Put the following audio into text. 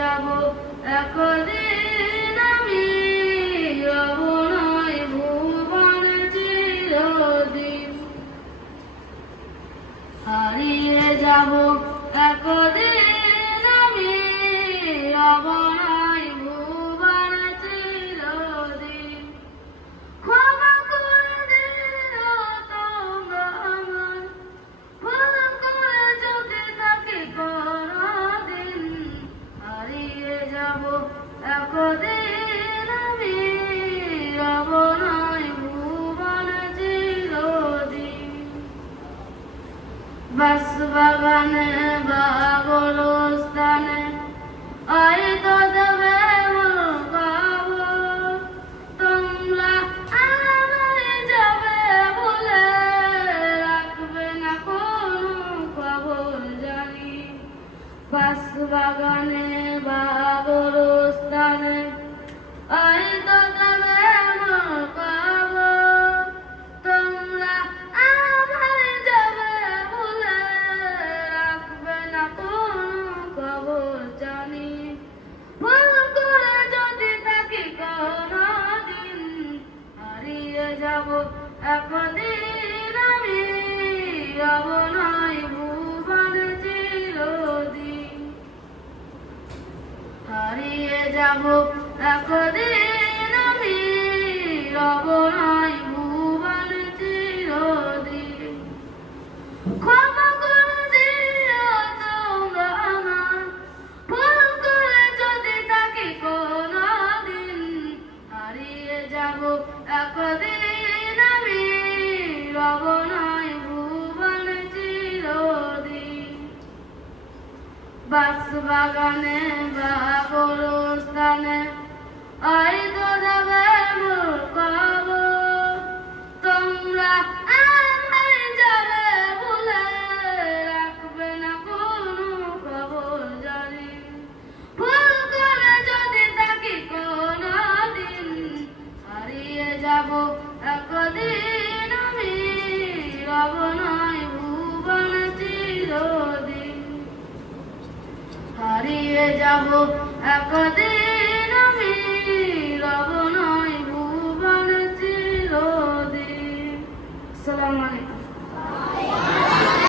যাব একদিন আমি, রব নয় ভুবন চিরদিন। হারিয়ে যাব একদিন আমি, রব নয় ভুবন চিরদিন। ক্ষমা করে দিও তোমরা আমায়, ভুল করে যদি থাকি কোনদিন। হারিয়ে যাব একদিন আমি, রব নয় ভুবন চিরদিন। বাঁশবাগানে বা গোরস্থানে হয়তো দেবে খবর, তোমরা আমায় যাবে বলে রাখবে না কোনো খবর জানি। বাঁশবাগানে বা গোরস্থানে হয়তো দেবে খবর, তোমরা আমায় যাবে বলে রাখবে না কোনো খবর জানি। ভুল করে যদি থাকি কোনদিন, হারিয়ে যাব একদিন আমি, রব নয় ভুবন চিরদিন। হারিয়ে যাব একদিন আমি, রব নয় ভুবন চিরদিন। ক্ষমা করে দিও তোমরা আমায়, ভুল করে যদি থাকি কোনদিন। হারিয়ে যাব একদিন আমি, রব নয় ভুবন চিরদিন। বাঁশবাগানে বা গোরস্থানে হয়তো দেবে খবর, তোমরা আমায় যাবে বলে রাখবে না কোনো খবর জানি। ভুল করে যদি থাকি কোনদিন, হারিয়ে যাব একদিন আমি, রব নয় ভুবন চিরদিন। হারিয়ে যাব একদিন।